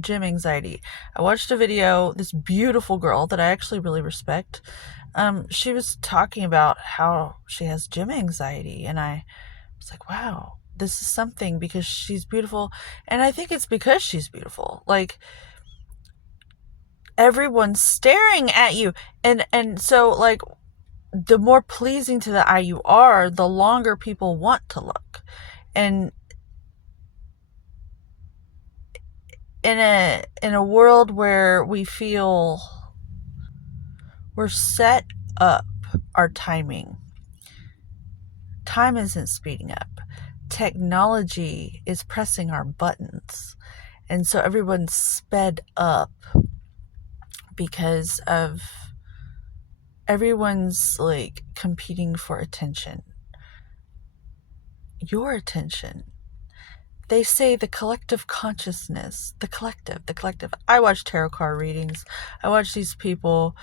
gym anxiety. I watched a video, this beautiful girl that I actually really respect. She was talking about how she has gym anxiety, and I was like, wow, this is something because she's beautiful. And I think it's because she's beautiful. Like, everyone's staring at you. And so, like, the more pleasing to the eye you are, the longer people want to look. And in a world where we feel we're set up our timing, time isn't speeding up. Technology is pressing our buttons. And so everyone's sped up because of everyone's like competing for attention. Your attention. They say the collective consciousness, the collective. I watch tarot card readings. I watch these people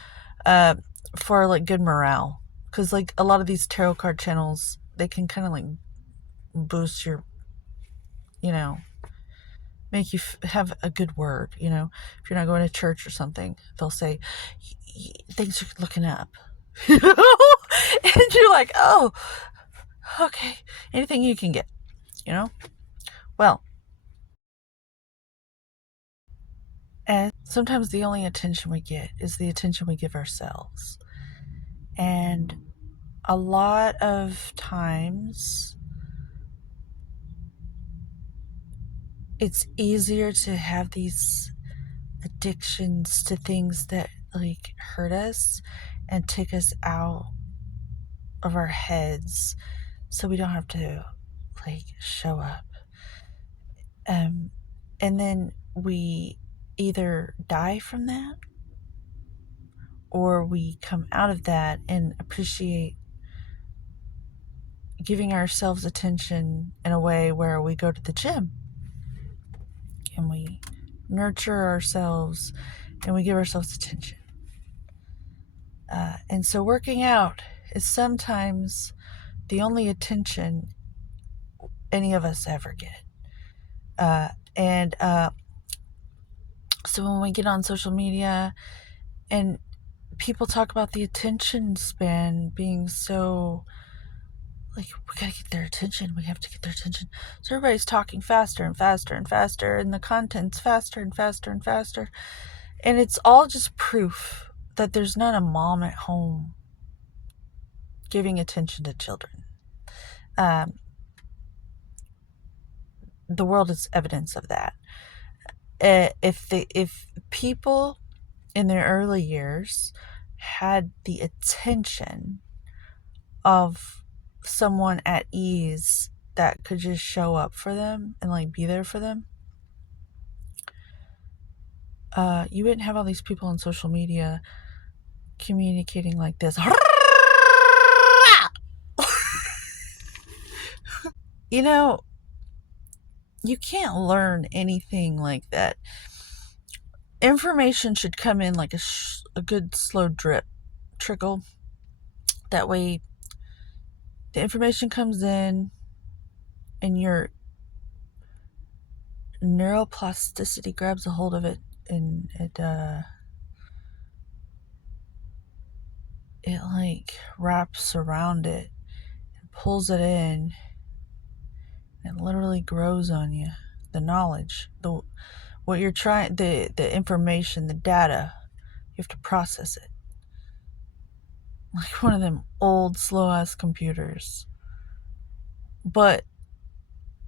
uh, for like good morale. Because like a lot of these tarot card channels, they can kind of like boost your, you know, make you have a good word, if you're not going to church or something, they'll say, thanks for looking up. And you're like, oh, okay, anything you can get, you know? Well, and sometimes the only attention we get is the attention we give ourselves. And a lot of times it's easier to have these addictions to things that like hurt us and take us out of our heads so we don't have to like show up. And then we either die from that or we come out of that and appreciate giving ourselves attention in a way where we go to the gym and we nurture ourselves and we give ourselves attention. And so working out is sometimes the only attention any of us ever get. And so when we get on social media and people talk about the attention span being so, like, we gotta get their attention, we have to get their attention. So everybody's talking faster and faster and faster, and the content's faster and faster and faster. And it's all just proof that there's not a mom at home giving attention to children. The world is evidence of that. If people in their early years had the attention of someone at ease that could just show up for them and like be there for them, you wouldn't have all these people on social media communicating like this. You know, you can't learn anything like that. Information should come in like a good slow trickle. That way the information comes in and your neuroplasticity grabs a hold of it, and it like wraps around it and pulls it in, and it literally grows on you. The knowledge, what you're trying, the information, the data, you have to process it like one of them old slow ass computers. But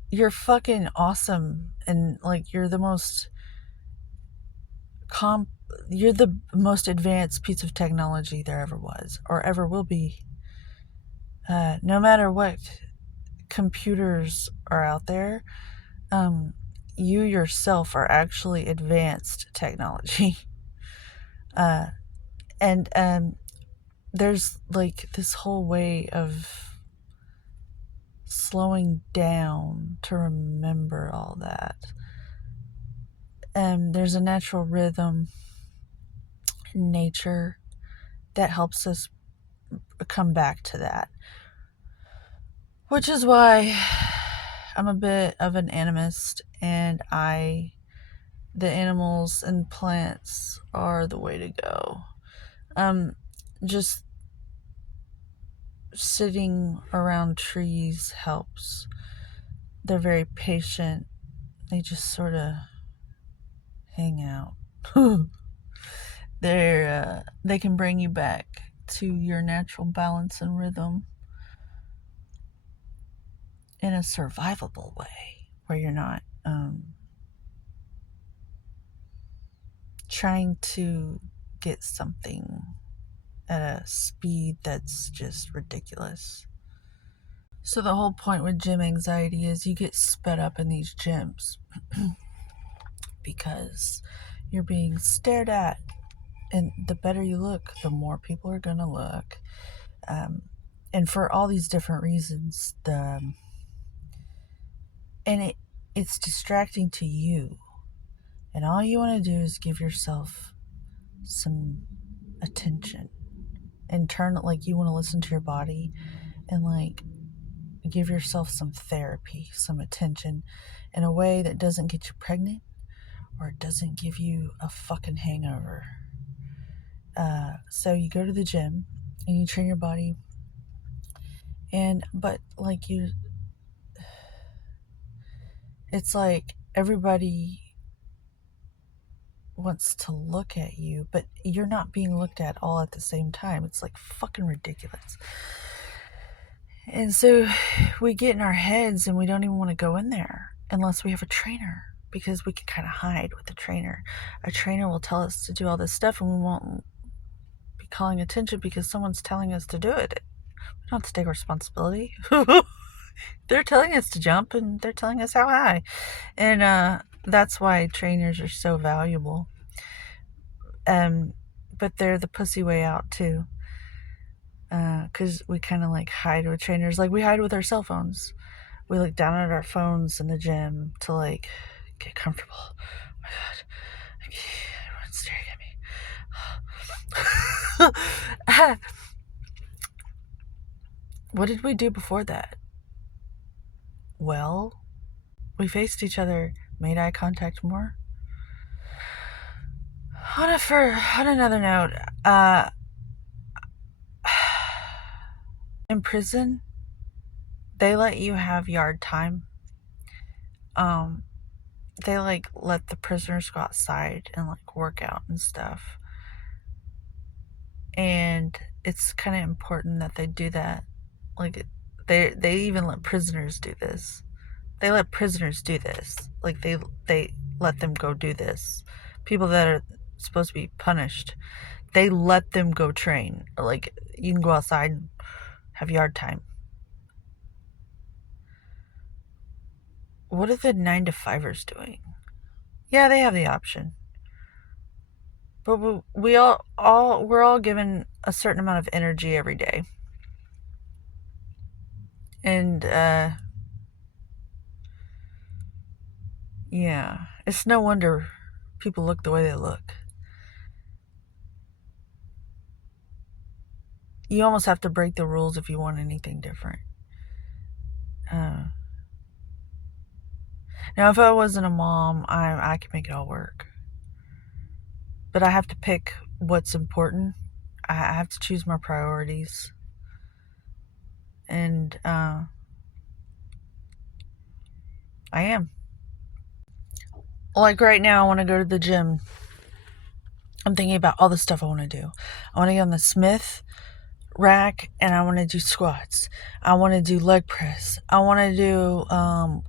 you're fucking awesome, and like you're the most advanced piece of technology there ever was or ever will be. No matter what computers are out there, you yourself are actually advanced technology. And there's like this whole way of slowing down to remember all that. There's a natural rhythm in nature that helps us come back to that. Which is why I'm a bit of an animist, and I the animals and plants are the way to go. Just sitting around trees helps. They're very patient. They just sort of hang out. They can bring you back to your natural balance and rhythm in a survivable way, where you're not trying to get something at a speed that's just ridiculous. So the whole point with gym anxiety is you get sped up in these gyms because you're being stared at, and the better you look, the more people are gonna look, and for all these different reasons. It's distracting to you, and all you want to do is give yourself some attention and turn it, like, you want to listen to your body and like give yourself some therapy, some attention, in a way that doesn't get you pregnant or it doesn't give you a fucking hangover. So you go to the gym and you train your body, but like it's like everybody wants to look at you, but you're not being looked at all at the same time. It's like fucking ridiculous. And so we get in our heads and we don't even want to go in there unless we have a trainer, because we can kind of hide with the trainer. A trainer will tell us to do all this stuff and we won't be calling attention because someone's telling us to do it. We don't have to take responsibility. They're telling us to jump and they're telling us how high. And that's why trainers are so valuable. But they're the pussy way out too. Because we kind of like hide with trainers. Like we hide with our cell phones. We look down at our phones in the gym to like get comfortable. Oh my god. Everyone's staring at me. What did we do before that? Well, we faced each other, made eye contact more. On another note, in prison, they let you have yard time. They like let the prisoners go outside and like work out and stuff. And it's kind of important that they do that. Like they even let prisoners do this. They let prisoners do this. Like they let them go do this. People that are supposed to be punished, they let them go train. Like you can go outside and have yard time. What are the 9-to-5ers doing? Yeah, they have the option. But we're all given a certain amount of energy every day. And yeah, it's no wonder people look the way they look. You almost have to break the rules if you want anything different. Now, if I wasn't a mom, I could make it all work. But I have to pick what's important. I have to choose my priorities. And I am. Like right now, I want to go to the gym. I'm thinking about all the stuff I want to do. I want to get on the Smith rack and I want to do squats. I want to do leg press. I want to do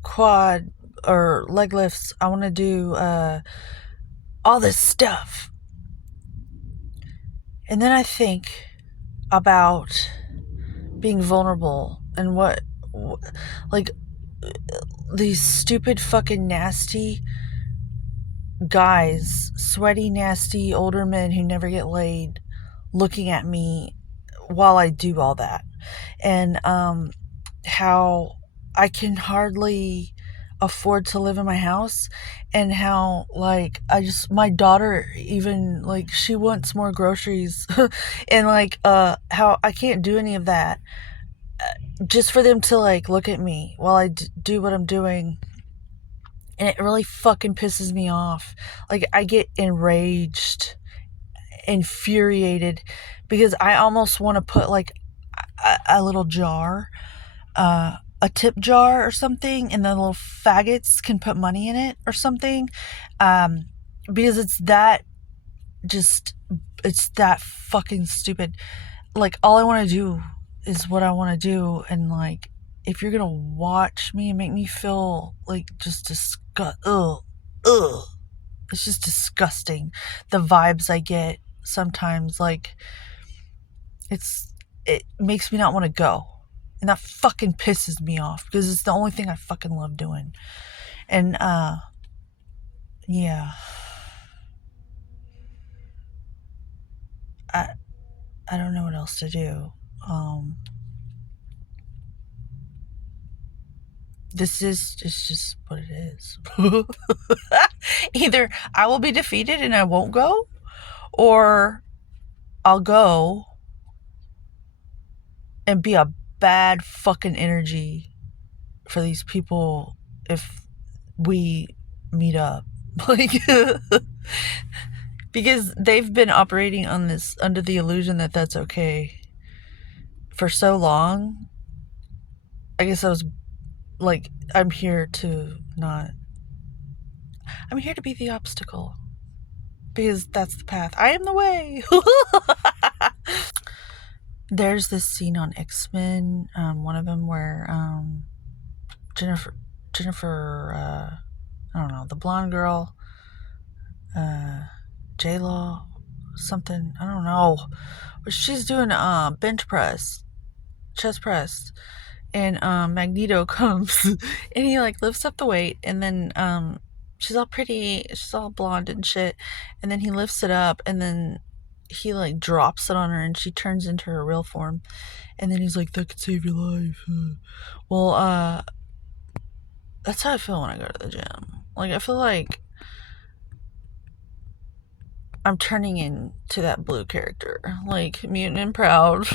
quad or leg lifts. I want to do all this stuff. And then I think about being vulnerable and what like these stupid fucking nasty guys, sweaty, nasty older men who never get laid, looking at me while I do all that. And how I can hardly afford to live in my house, and how like my daughter even like she wants more groceries and like how I can't do any of that just for them to like look at me while I do what I'm doing. And it really fucking pisses me off. Like, I get enraged, infuriated, because I almost want to put like a little jar, a tip jar or something, and the little faggots can put money in it or something, because it's that fucking stupid. Like, all I want to do is what I want to do, and like, if you're gonna watch me and make me feel like just ugh, it's just disgusting, the vibes I get sometimes. Like, it makes me not want to go, and that fucking pisses me off, because it's the only thing I fucking love doing. And yeah, I don't know what else to do. It's just what it is. Either I will be defeated and I won't go, or I'll go and be a bad fucking energy for these people if we meet up. Like, because they've been operating on this under the illusion that that's okay for so long. I guess I was like, I'm here to be the obstacle, because that's the path. I am the way. There's this scene on X-Men, one of them where Jennifer, I don't know, the blonde girl, J-Law, something, I don't know. She's doing bench press, chest press, and Magneto comes and he like lifts up the weight, and then she's all pretty, she's all blonde and shit, and then he lifts it up, and then he like drops it on her, and she turns into her real form, and then he's like, that could save your life. Well, that's how I feel when I go to the gym. Like, I feel like I'm turning into that blue character, like Mutant and Proud.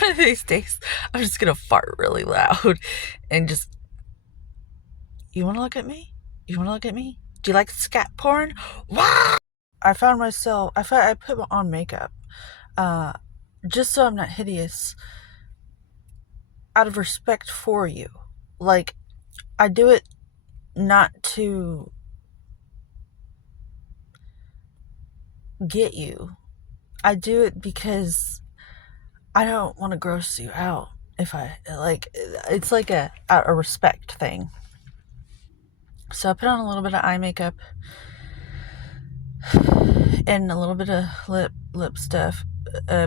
One of these days, I'm just gonna fart really loud and just, you wanna look at me? You wanna look at me? Do you like scat porn? Wah! I found myself, I put on makeup, just so I'm not hideous, out of respect for you. Like, I do it not to get you. I do it because I don't want to gross you out. If I like, it's like a respect thing. So I put on a little bit of eye makeup and a little bit of lip stuff,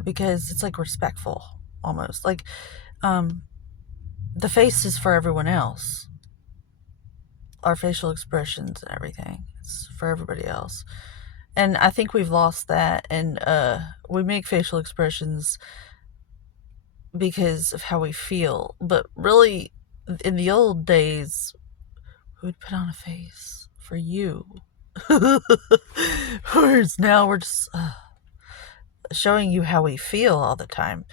because it's like respectful almost. Like, the face is for everyone else. Our facial expressions and everything, it's for everybody else. And I think we've lost that, and we make facial expressions because of how we feel. But really, in the old days, we would put on a face for you. Whereas now we're just showing you how we feel all the time.